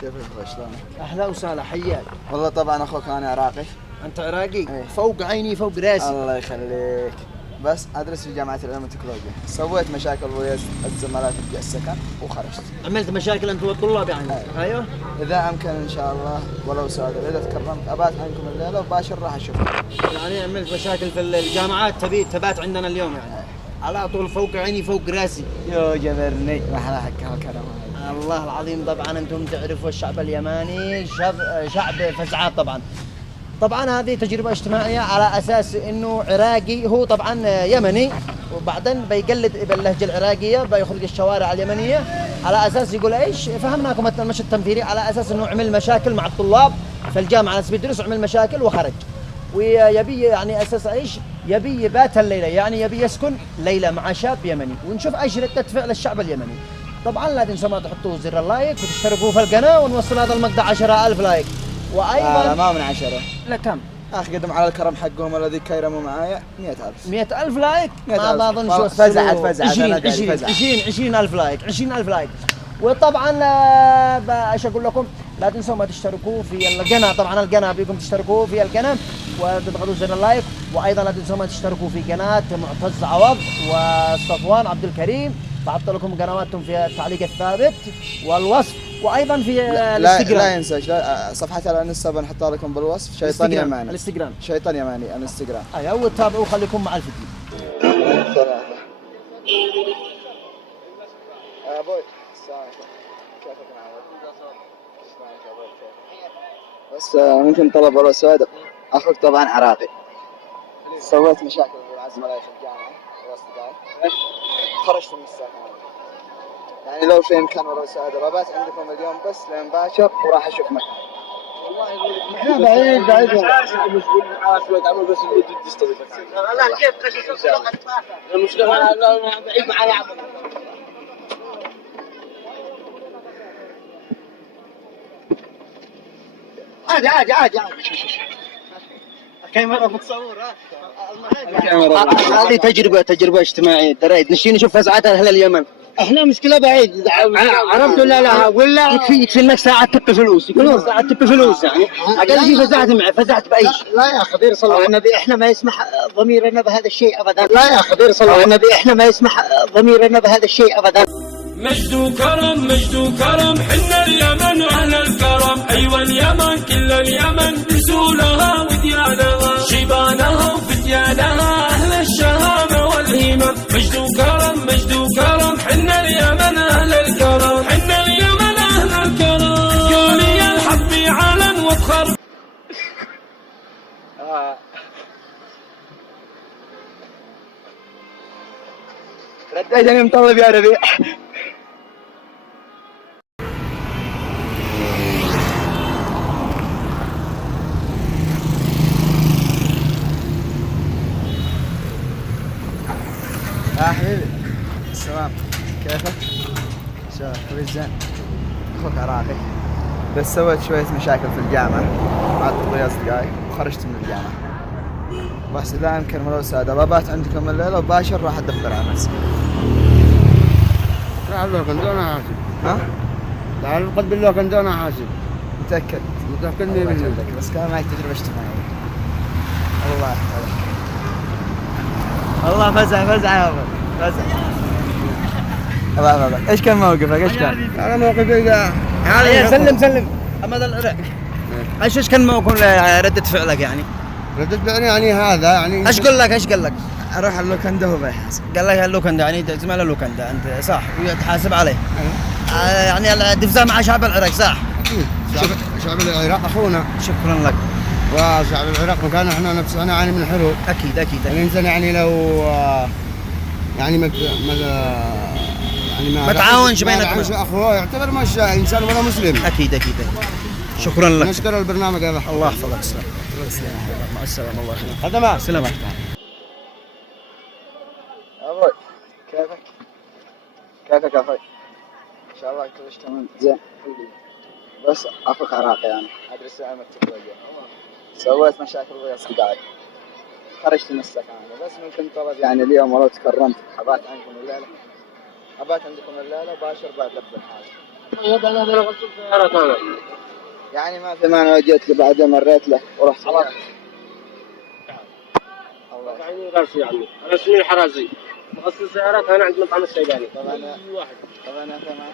كيف اخوي شلونك؟ اهلا وسهلا حياك. والله طبعا اخوك انا عراقي. انت عراقي؟ ايه. فوق عيني فوق راسي. الله يخليك. بس ادرس في جامعة العلوم والتكنولوجيا، سويت مشاكل ويا الزملاء في السكن وخرجت. عملت مشاكل انت والطلاب يعني؟ ايوه. اذا امكن ان شاء الله ولو سؤال اذا تكرمت ابات عنكم الليلة وباشر راح اشوفكم. يعني عملت مشاكل في الجامعات تبي تبات عندنا اليوم يعني؟ على طول فوق عيني فوق راسي. يو جبرني ما احلى حق هالكلام. الله العظيم طبعا انتم تعرفوا الشعب اليماني شعب فزعات طبعا. طبعا هذه تجربة اجتماعية على اساس انه عراقي هو طبعا يمني، وبعدين بيقلد باللهجة العراقية بيخرج الشوارع اليمنية على اساس يقول ايش فهمناكم المشهد التمثيلي على اساس انه عمل مشاكل مع الطلاب في الجامعة ناس بيدرسوا عمل مشاكل وخرج. ويبي يعني اساس ايش؟ يبي يبات الليلة يعني يبي يسكن ليلة مع شاب يمني، ونشوف ايش ردة فعل الشعب اليمني. طبعا لا تنسوا ما تحطوا زر اللايك وتشتركوا في القناة ونوصل هذا المقطع 10,000 لايك. وايضا ما من 10. لا كم؟ قدم على الكرم حقهم الذي كيرموا معايا 100,000. 100,000 لايك؟ 100,000. ما اظن شو فزعت 20,000 لايك 20,000 لايك. وطبعا ايش اقول لكم؟ لا تنسوا ما تشتركوا في القناه، طبعا القناه بيكم تشتركوا في القناه وتضغطوا زر اللايك، وايضا لا تنسوا ما تشتركوا في قناه معتز عوض وصفوان عبد الكريم، بحط لكم قنواتهم في التعليق الثابت والوصف، وايضا في الانستغرام. لا ينسى صفحة الانستا بنحطها لكم بالوصف. شيطان يماني. الانستغرام شيطان يماني الانستغرام. ايوه وتابعوا خليكم مع الفيديو. ابوي السلام عليكم. كيفك معود؟ شلونك يا ابوي كيفك؟ بس ممكن طلب والله سؤال. اخوك طبعا عراقي. سويت مشاكل مع زملائي في الجامعة واصدقائي. خرجت من السكن. يعني لو في امكان والله سؤال ببات عندكم اليوم بس لين باكر وراح اشوف مكان. احنا بعيد مشغول معاه شوية عمل بس اللي جد يستضيفك. لا كيف خشيت المشكلة لا بعيد معاه يعمل. عادي الكاميرا بتصور هذه تجربة اجتماعية دريد نشي نشوف فزعات أهل اليمن. احنا مشكلة بعيد عرفت ولا لا ولا يكفي انك ساعة تبي فلوس، يكفي ساعة تبي فلوس يعني اقل شيء فزعت بأي شيء. لا يا اخي دير صلى على النبي احنا ما يسمح ضميرنا بهذا الشيء ابدا. لا يا اخي دير صلى على النبي احنا ما يسمح ضميرنا بهذا الشيء ابدا. مجد وكرم حنا اليمن واهل الكرم. ايوه اليمن كل اليمن بسولها وديانها شيبانها وفتيانها اهل الشهامه والهمم. مجد وكرم حنا اليمن اهل الكرم. حنا اليمن اهل الكرم. يومي الحب علن وفخر. رديتني مطلب يا ربيع. حبيبي السلام كيفك؟ كويس زين. اخوك عراقي بس سويت شوية مشاكل في الجامعة مع ويا اصدقائي وخرجت من الجامعة. بس لا يمكن ولو سادة ببات عندكم الليلة وباشر راح ادبر على نفسي. تعال كندونا حاسب. ها؟ تعال قد بالله كندونا حاسب. متأكد 100%. بس كان معي تجربة اجتماعية. الله يحفظك. والله فزع يا ابو فزع. الله يحفظك. ايش كان موقفك؟ ايش كان؟ انا موقفي هذا سلم احمد العراق. ايش كان موقف ردة فعلك يعني؟ ردت فعلي يعني هذا يعني ايش قال لك؟ اروح اللوكندا هو بيحاسب. قال لك اللوكندا يعني زميل اللوكندا انت صح وتحاسب عليه. يعني الدفزة مع شعب العراق صح؟ اكيد شعب العراق اخونا. شكرا لك. وشعب العراق مكان احنا نفسنا نعاني من الحروب. اكيد الانسان يعني لو يعني ما تعاونش بينكم اخوه يعتبر مش انسان ولا مسلم. اكيد. شكرا لك. نشكر البرنامج هذا. الله يحفظك. مع السلامة. الله يخليك. خدمة. سلامة. ابوي كيفك يا اخوي؟ ان شاء الله كل شيء تمام زين. بس اخوك عراقي يعني ادرس في علم التكنولوجيا. سويت مشاكل ويا اصدقائي خرجت من السكن بس ممكن طلب يعني اليوم ولو تكرمت ابات عندكم الليله. ابات عندكم الليله باشر بعد لب الحاجه. طيب انا غسلت سيارات انا. يعني ما في مانع جيت لي بعدين مريت له ورحت خلاص. الله يخليك. عيني راسي يعني انا اسمي حرازي بغسل سيارات انا عند مطعم الشيباني. طب انا تمام.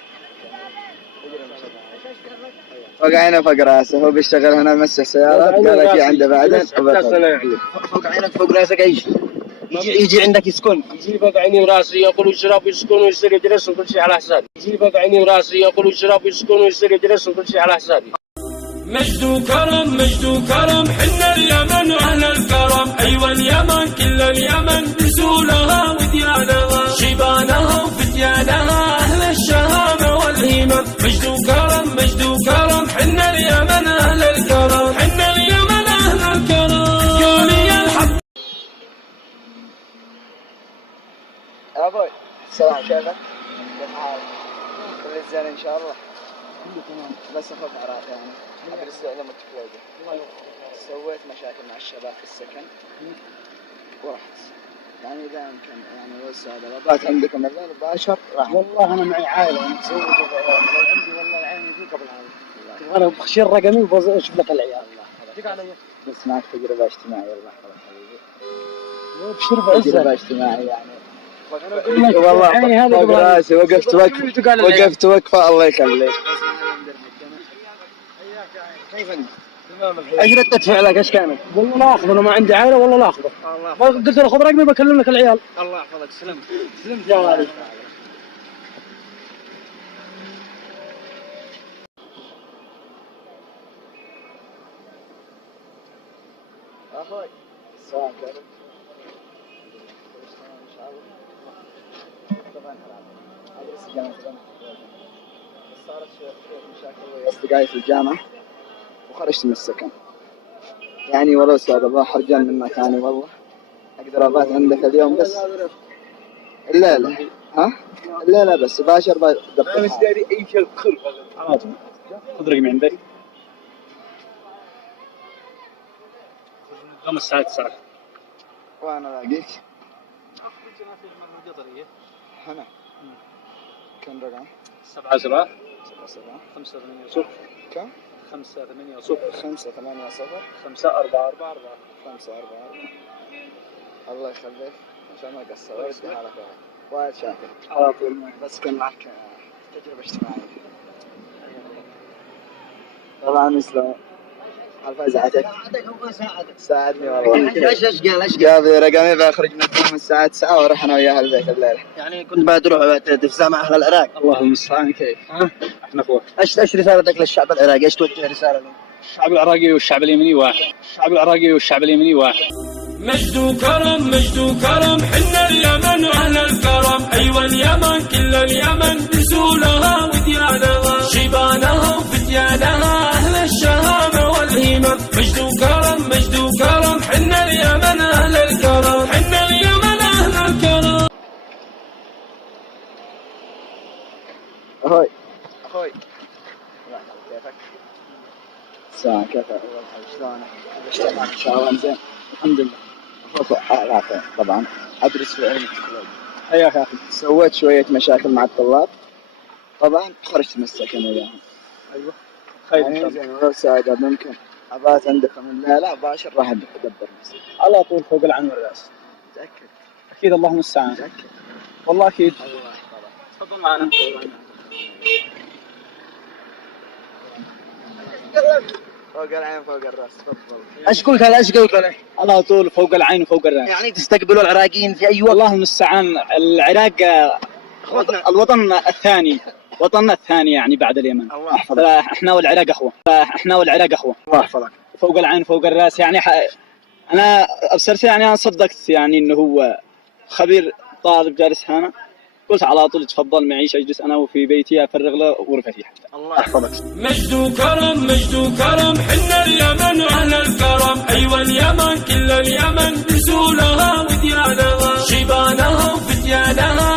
فوق عينه فوق راسه، هو بيشتغل هنا مسح سيارات، قال لك عنده بعدين. فوق عينك فوق راسك ايش؟ يجي عندك يسكن. يجي فوق عيني وراسي ياكل ويشرب ويسكن ويصير يجلس وكل شيء على حسابي. يجي فوق عيني وراسي ياكل ويشرب ويسكن ويصير يجلس وكل شيء على حسابي. مجد وكرم مجد وكرم حنا اليمن واهل الكرم، ايوه اليمن كل اليمن بسولها وديانها، شيبانها وفتيانها اهل الشهامه والهمم. مجد وكرم مجد وكرم حنا اليمن اهل الكرم، حنا اليمن اهل الكرم. قولي الحب يا ابوي السلام، كيفك؟ كيف حالك؟ كل زين ان شاء الله؟ بس اخوك عراق يعني ادرس علم التكنولوجيا. سويت مشاكل مع الشباب في السكن ورحت، يعني اذا يمكن يعني وسع ضربات عندكم الليل مباشر راح. والله انا معي عائله انا متزوج وعيال، لو عندي والله العين دي قبل هذا تبغى بخشير رقمي واشوف لك العيال. دق علي بس معك تجربه اجتماعيه الله يحفظك حبيبي. ابشر بعزه تجربه اجتماعيه يعني والله والله فوق راسي. وقفت وقفه الله يخليك. كيف انت؟ ايش ردة فعلك ايش كانت؟ والله لا اخذ، انا ما عندي عائله والله لا اخذه. قلت له خذ رقمي بكلم لك العيال. الله يحفظك. سلمت يا غالي. اخوي السلام عليكم. ان شاء الله. طبعا ادرس جامعه بس صارت شويه مشاكل ويا اصدقائي في الجامعه وخرجت من السكن. يعني والله استاذ الله حرجان من مكاني والله. اقدر ابات عندك اليوم بس الليله. ها؟ الليله بس باشر بدبر. مش داري اي شيء خير. خذ رقمي عندك. 5 ساعات صراحه. وانا الاقيك هنا. كم رقم؟ 7 7 7 5 8 0 كم؟ 5 8 0 5 8 0 5 4 4 4 5 4 الله يخليك عشان ما قصرت. ودي حالك وايد شاكر على طول. بس كان معك تجربة اجتماعية. طبعا مثل عارف ازعجك؟ ساعدني والله. ايش قال قال لي رقمي بخرج من الدوام الساعة 9 واروح انا وياها البيت الليلة. يعني كنت بتروح تتسامح مع اهل العراق. الله المستعان. كيف؟ ها؟ احنا اخوه. ايش رسالتك للشعب العراقي؟ ايش توجه رسالة لهم؟ الشعب العراقي والشعب اليمني واحد. الشعب العراقي والشعب اليمني واحد. مجد وكرم مجد وكرم حنا اليمن واهل الكرم، ايوه اليمن كل اليمن بسولها وديانها، شيبانها وفتيانها اهل الشهامه والهمم. مجد وكرم مجد وكرم حنا اليمن اهل الكرم، حنا اليمن اهل الكرم. اخوي كيفك؟ السلام كيفك؟ شلونك؟ اشتغل ان شاء الله زين. الحمد لله. اخوك عراقي طبعا ادرس في علم التكنولوجيا. يا اخي سويت شوية مشاكل مع الطلاب طبعا خرجت من السكن وياهم. ايوه خير ان شاء يعني الله. زين ولو ساعة ممكن ابات عندكم الليلة باشر راح ادبر نفسي. على طول فوق العين والراس. متأكد؟ اكيد الله المستعان. متأكد؟ والله اكيد. الله يحفظك. تفضل معنا. فوق العين فوق الراس. تفضل. ايش قلت له؟ ايش قلت له؟ على طول فوق العين وفوق الراس. يعني تستقبلوا العراقيين في اي وقت؟ والله المستعان. العراق اخوتنا. الوطن الثاني، وطننا الثاني يعني بعد اليمن. الله يحفظك. فاحنا والعراق اخوه. الله يحفظك. فوق العين فوق الراس. يعني انا ابصرت يعني انا صدقت يعني انه هو خبير طالب جالس هنا. قلت على طول تفضل معيش اجلس انا وفي بيتي افرغ له غرفتي حتى. الله يحفظك. مجد وكرم مجد وكرم حنا اليمن واهل الكرم، ايوه اليمن كل اليمن بسولها وديانها، شيبانها وفتيانها